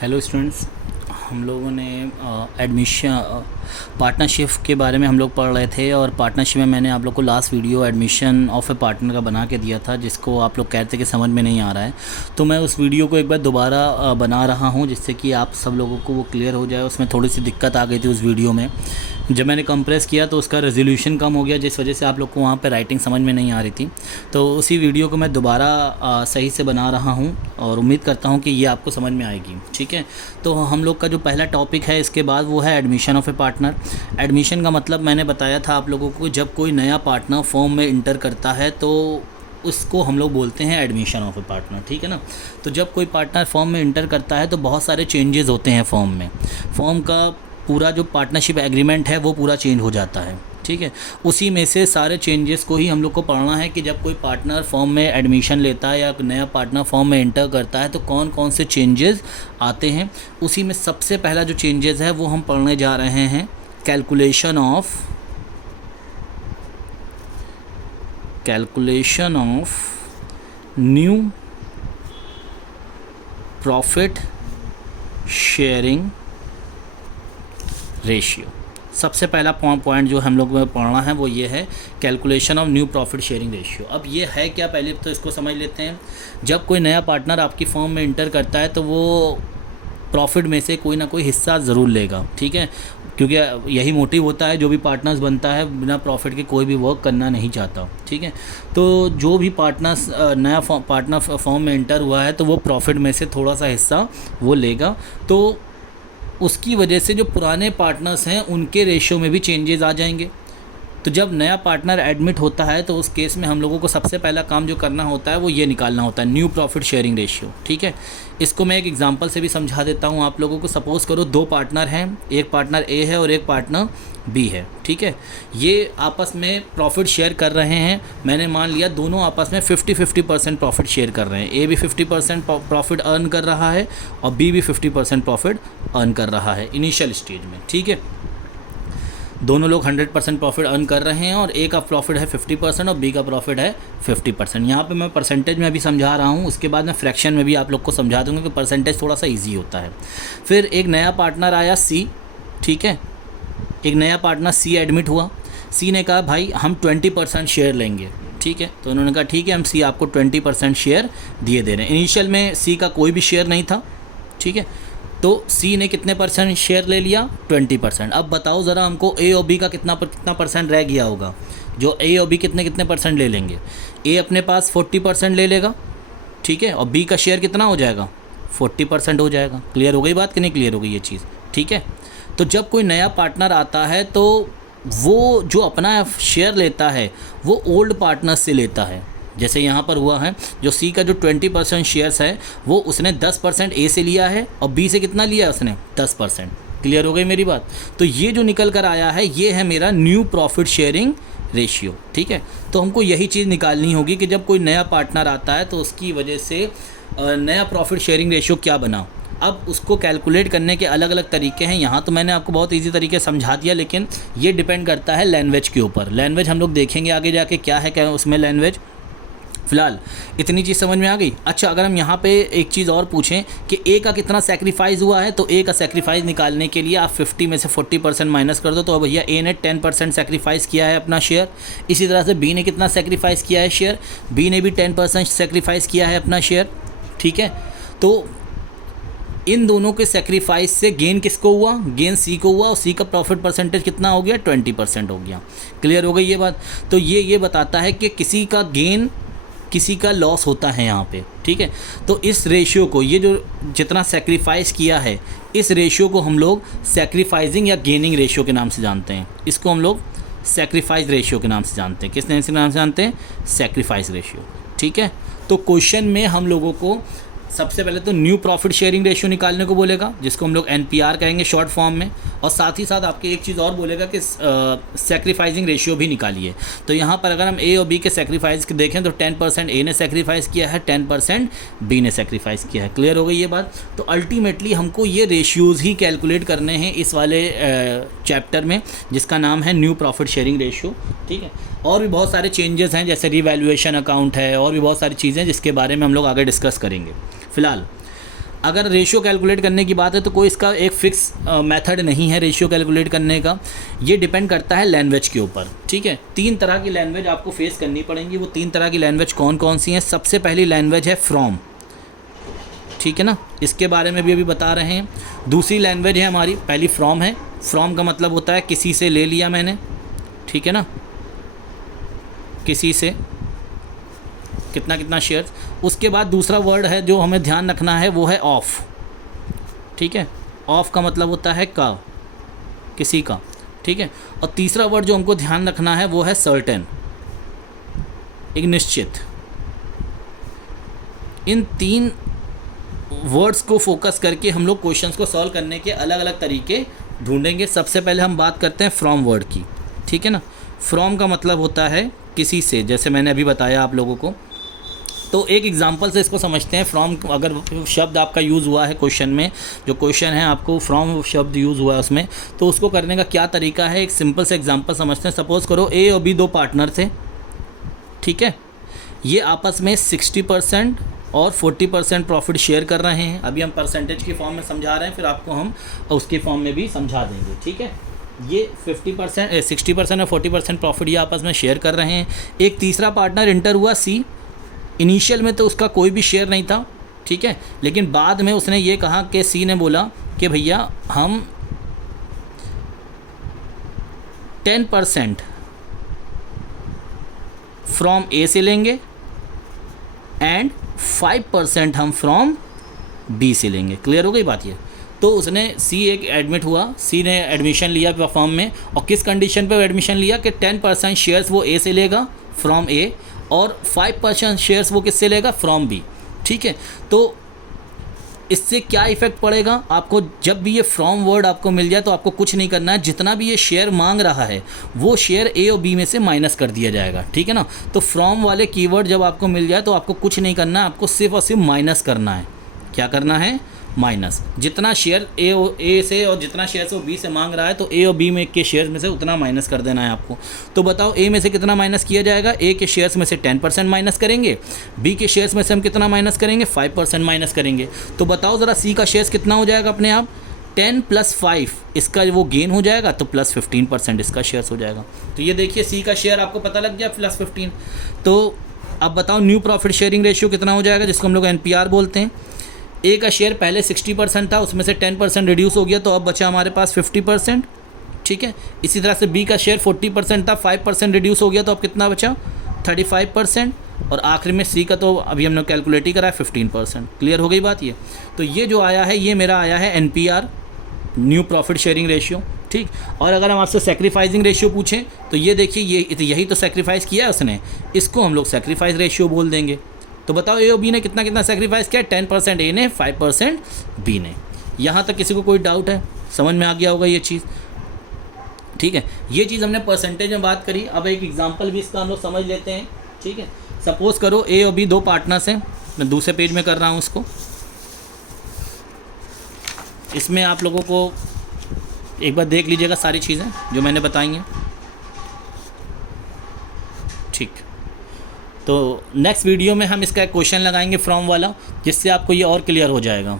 Hello students. हम लोगों ने एडमिशन पार्टनरशिप के बारे में हम लोग पढ़ रहे थे और पार्टनरशिप में मैंने आप लोग को last video admission of A partner का बना के दिया था, जिसको आप लोग कहते कि समझ में नहीं आ रहा है। तो मैं उस वीडियो को एक बार दोबारा बना रहा हूँ जिससे कि आप सब लोगों को वो क्लियर हो जाए। उसमें थोड़ी सी दिक्कत आ गई थी उस वीडियो में, जब मैंने कंप्रेस किया तो उसका रेजोल्यूशन कम हो गया, जिस वजह से आप लोग को वहाँ पे राइटिंग समझ में नहीं आ रही थी। तो उसी वीडियो को मैं दोबारा सही से बना रहा हूँ और उम्मीद करता हूँ कि ये आपको समझ में आएगी। ठीक है, तो हम लोग का जो पहला टॉपिक है इसके बाद वो है admission of A partner. Admission का मतलब मैंने बताया था आप लोगों को, जब कोई नया पार्टनर फॉर्म में इंटर करता है तो उसको हम लोग बोलते हैं एडमिशन ऑफ ए पार्टनर। ठीक है ना। तो जब कोई पार्टनर फॉर्म में इंटर करता है तो बहुत सारे चेंजेस होते हैं फॉर्म में। फॉर्म का पूरा जो पार्टनरशिप एग्रीमेंट है वो पूरा चेंज हो जाता है। ठीक है, उसी में से सारे चेंजेस को ही हम लोग को पढ़ना है कि जब कोई पार्टनर फॉर्म में एडमिशन लेता है या नया पार्टनर फॉर्म में एंटर करता है तो कौन कौन से चेंजेस आते हैं। उसी में सबसे पहला जो चेंजेस है वो हम पढ़ने जा रहे हैं calculation of new profit sharing ratio. सबसे पहला पॉइंट जो हम लोग में पढ़ना है वो ये है calculation of new profit sharing ratio. अब ये है क्या, पहले तो इसको समझ लेते हैं। जब कोई नया पार्टनर आपकी फर्म में इंटर करता है तो वो प्रॉफिट में से कोई ना कोई हिस्सा ज़रूर लेगा। ठीक है, क्योंकि यही मोटिव होता है, जो भी पार्टनर्स बनता है बिना प्रॉफिट के कोई भी वर्क करना नहीं चाहता। ठीक है, तो जो भी पार्टनर्स नया पार्टनर फर्म में इंटर हुआ है तो वो प्रॉफिट में से थोड़ा सा हिस्सा वो लेगा। तो उसकी वजह से जो पुराने पार्टनर्स हैं उनके रेशियो में भी चेंजेस आ जाएंगे। तो जब नया पार्टनर एडमिट होता है तो उस केस में हम लोगों को सबसे पहला काम जो करना होता है वो ये निकालना होता है न्यू प्रॉफिट शेयरिंग रेशियो। ठीक है, इसको मैं एक एग्जांपल से भी समझा देता हूँ आप लोगों को। सपोज़ करो दो पार्टनर हैं, एक पार्टनर ए है और एक पार्टनर बी है। ठीक है, ये आपस में प्रॉफिट शेयर कर रहे हैं। मैंने मान लिया दोनों आपस में 50-50% प्रॉफिट शेयर कर रहे हैं। ए भी 50% प्रॉफिट अर्न कर रहा है और बी भी 50% प्रॉफिट अर्न कर रहा है इनिशियल स्टेज में। ठीक है, दोनों लोग 100% प्रॉफिट अर्न कर रहे हैं और ए का प्रॉफिट है 50% और बी का प्रॉफिट है 50%। यहाँ पे मैं परसेंटेज में भी समझा रहा हूँ, उसके बाद मैं फ्रैक्शन में भी आप लोग को समझा दूँगा कि परसेंटेज थोड़ा सा इजी होता है। फिर एक नया पार्टनर आया सी। ठीक है, एक नया पार्टनर सी एडमिट हुआ। सी ने कहा भाई हम 20% शेयर लेंगे। ठीक है, तो उन्होंने कहा ठीक है हम सी आपको 20% शेयर दिए दे रहे हैं। इनिशियल में सी का कोई भी शेयर नहीं था। ठीक है, तो सी ने कितने परसेंट शेयर ले लिया? 20%। अब बताओ ज़रा हमको ए और बी का कितना परसेंट रह गया होगा। जो ए और बी कितने परसेंट ले लेंगे? ए अपने पास 40% ले लेगा। ठीक है, और बी का शेयर कितना हो जाएगा? 40% हो जाएगा। क्लियर हो गई बात कि नहीं क्लियर हो गई ये चीज़? ठीक है, तो जब कोई नया पार्टनर आता है तो वो जो अपना शेयर लेता है वो ओल्ड पार्टनर से लेता है। जैसे यहाँ पर हुआ है, जो सी का जो 20% शेयर्स है वो उसने 10% ए से लिया है और बी से कितना लिया है उसने? 10%। क्लियर हो गई मेरी बात? तो ये जो निकल कर आया है ये है मेरा न्यू प्रॉफिट शेयरिंग रेशियो। ठीक है, तो हमको यही चीज़ निकालनी होगी कि जब कोई नया पार्टनर आता है तो उसकी वजह से नया प्रॉफिट शेयरिंग रेशियो क्या बना। अब उसको कैलकुलेट करने के अलग अलग तरीके हैं। यहाँ तो मैंने आपको बहुत इजी तरीके समझा दिया, लेकिन ये डिपेंड करता है लैंग्वेज के ऊपर। लैंग्वेज हम लोग देखेंगे आगे जाके क्या है क्या उसमें लैंग्वेज। फ़िलहाल इतनी चीज़ समझ में आ गई। अच्छा, अगर हम यहाँ पे एक चीज़ और पूछें कि ए का कितना सेक्रीफाइस हुआ है, तो ए का सेक्रीफाइस निकालने के लिए आप 50 में से 40% माइनस कर दो। तो भैया ए ने 10% सेक्रीफाइस किया है अपना शेयर। इसी तरह से बी ने कितना सेक्रीफाइस किया है शेयर? बी ने भी 10% सेक्रीफाइस किया है अपना शेयर। ठीक है, तो इन दोनों के सेक्रीफाइस से गेन किसको हुआ? गेन सी को हुआ और सी का प्रॉफिट परसेंटेज कितना हो गया? 20% हो गया। क्लियर हो गई ये बात? तो ये बताता है कि किसी का गेन किसी का लॉस होता है यहाँ पे। ठीक है, तो इस रेशियो को, ये जो जितना सेक्रीफाइस किया है इस रेशियो को हम लोग सेक्रीफाइजिंग या गेनिंग रेशियो के नाम से जानते हैं। इसको हम लोग सेक्रीफाइस रेशियो के नाम से जानते हैं। किस नाम से जानते हैं? Sacrifice ratio. ठीक है, तो क्वेश्चन में हम लोगों को सबसे पहले तो न्यू प्रॉफिट शेयरिंग रेशियो निकालने को बोलेगा, जिसको हम लोग NPR कहेंगे शॉर्ट फॉर्म में, और साथ ही साथ आपके एक चीज़ और बोलेगा कि सेक्रीफाइसिंग रेशियो भी निकालिए। तो यहाँ पर अगर हम ए और बी के सेक्रीफाइस देखें तो 10% ए ने सेक्रीफाइस किया है, 10% बी ने सेक्रीफाइस किया है। क्लियर हो गई ये बात? तो अल्टीमेटली हमको ये रेशियोज़ ही कैलकुलेट करने हैं इस वाले चैप्टर में, जिसका नाम है न्यू प्रॉफिट शेयरिंग रेशियो। ठीक है, और भी बहुत सारे चेंजेस हैं, जैसे रिवैल्यूएशन अकाउंट है और भी बहुत सारी चीज़ें जिसके बारे में हम लोग आगे डिस्कस करेंगे। फ़िलहाल अगर रेशियो कैलकुलेट करने की बात है तो कोई इसका एक फ़िक्स मेथड नहीं है रेशियो कैलकुलेट करने का, ये डिपेंड करता है लैंग्वेज के ऊपर। ठीक है, 3 तरह की लैंग्वेज आपको फेस करनी पड़ेंगी। वो 3 तरह की लैंग्वेज कौन कौन सी हैं? सबसे पहली लैंग्वेज है फ्रॉम, ठीक है ना, इसके बारे में भी अभी बता रहे हैं। दूसरी लैंग्वेज है हमारी, पहली फ्रॉम है। फ्रॉम का मतलब होता है किसी से ले लिया मैंने, ठीक है ना, किसी से कितना कितना शेयर। उसके बाद दूसरा वर्ड है जो हमें ध्यान रखना है, वो है ऑफ, ठीक है। ऑफ का मतलब होता है का, किसी का, ठीक है। और तीसरा वर्ड जो हमको ध्यान रखना है वो है सर्टेन, एक निश्चित। इन 3 वर्ड्स को फोकस करके हम लोग क्वेश्चंस को सॉल्व करने के अलग अलग तरीके ढूंढेंगे। सबसे पहले हम बात करते हैं फ्रॉम वर्ड की, ठीक है ना। फ्रॉम का मतलब होता है किसी से, जैसे मैंने अभी बताया आप लोगों को। तो एक एग्जांपल से इसको समझते हैं। फ्रॉम अगर शब्द आपका यूज़ हुआ है क्वेश्चन में, जो क्वेश्चन है आपको फ्रॉम शब्द यूज़ हुआ है उसमें, तो उसको करने का क्या तरीका है, एक सिंपल से एग्जांपल समझते हैं। सपोज़ करो ए और बी 2 पार्टनर थे, ठीक है। ये आपस में 60% और 40% प्रॉफिट शेयर कर रहे हैं। अभी हम परसेंटेज की फॉर्म में समझा रहे हैं, फिर आपको हम उसके फॉर्म में भी समझा देंगे, ठीक है। ये 60% और 40% प्रॉफिट ये आपस में शेयर कर रहे हैं। एक तीसरा पार्टनर इंटर हुआ सी। इनिशियल में तो उसका कोई भी शेयर नहीं था, ठीक है, लेकिन बाद में उसने ये कहा कि सी ने बोला कि भैया हम 10% फ्रॉम ए से लेंगे एंड 5% हम फ्रॉम बी से लेंगे। क्लियर हो गई बात ये? तो उसने सी एक एडमिट हुआ, सी ने एडमिशन लिया फॉर्म में, और किस कंडीशन पे एडमिशन लिया कि 10% शेयर्स वो ए से लेगा फ्रॉम ए, और 5% शेयर्स वो किससे लेगा, फ्रॉम बी, ठीक है। तो इससे क्या इफ़ेक्ट पड़ेगा आपको, जब भी ये फ्रॉम वर्ड आपको मिल जाए तो आपको कुछ नहीं करना है, जितना भी ये शेयर मांग रहा है वो शेयर ए और बी में से माइनस कर दिया जाएगा, ठीक है ना। तो फ्रॉम वाले कीवर्ड जब आपको मिल जाए तो आपको कुछ नहीं करना है, आपको सिर्फ और सिर्फ माइनस करना है। क्या करना है? माइनस। जितना शेयर ए से और जितना शेयर से वो बी से मांग रहा है, तो ए और बी में के शेयर में से उतना माइनस कर देना है आपको। तो बताओ ए में से कितना माइनस किया जाएगा? ए के शेयर्स में से 10% माइनस करेंगे, बी के शेयर्स में से हम कितना माइनस करेंगे? 5% माइनस करेंगे। तो बताओ ज़रा सी का शेयर्स कितना हो जाएगा अपने आप? 10 + 5 इसका वो गेन हो जाएगा, तो प्लस 15% इसका शेयर्स हो जाएगा। तो ये देखिए सी का शेयर आपको पता लग गया +15। तो अब बताओ न्यू प्रॉफिट शेयरिंग रेशियो कितना हो जाएगा, जिसको हम लोग NPR बोलते हैं। ए का शेयर पहले 60% था, उसमें से 10% रिड्यूस हो गया, तो अब बचा हमारे पास 50%, ठीक है। इसी तरह से बी का शेयर 40% था, 5% रिड्यूस हो गया, तो अब कितना बचा? 35%। और आखिर में सी का तो अभी हमने कैलकुलेट ही करा है 15%। क्लियर हो गई बात ये? तो ये जो आया है ये मेरा आया है NPR, new profit sharing ratio, ठीक। और अगर हम आपसे सेक्रीफाइसिंग रेशियो पूछें तो ये देखिए, ये यही तो सेक्रीफाइस किया है उसने, इसको हम लोग सेक्रीफाइस रेशियो बोल देंगे। तो बताओ ए और बी ने कितना कितना सेक्रीफाइस किया? 10% ए ने, 5% बी ने। यहाँ तक किसी को कोई डाउट है? समझ में आ गया होगा ये चीज़, ठीक है। ये चीज़ हमने परसेंटेज में बात करी। अब एक एग्जांपल भी इसका हम लोग समझ लेते हैं, ठीक है। सपोज़ करो ए और बी 2 पार्टनर्स हैं, मैं दूसरे पेज में कर रहा हूँ उसको। इसमें आप लोगों को एक बार देख लीजिएगा सारी चीज़ें जो मैंने बताई हैं, ठीक। तो नेक्स्ट वीडियो में हम इसका एक क्वेश्चन लगाएंगे फ्रॉम वाला, जिससे आपको ये और क्लियर हो जाएगा।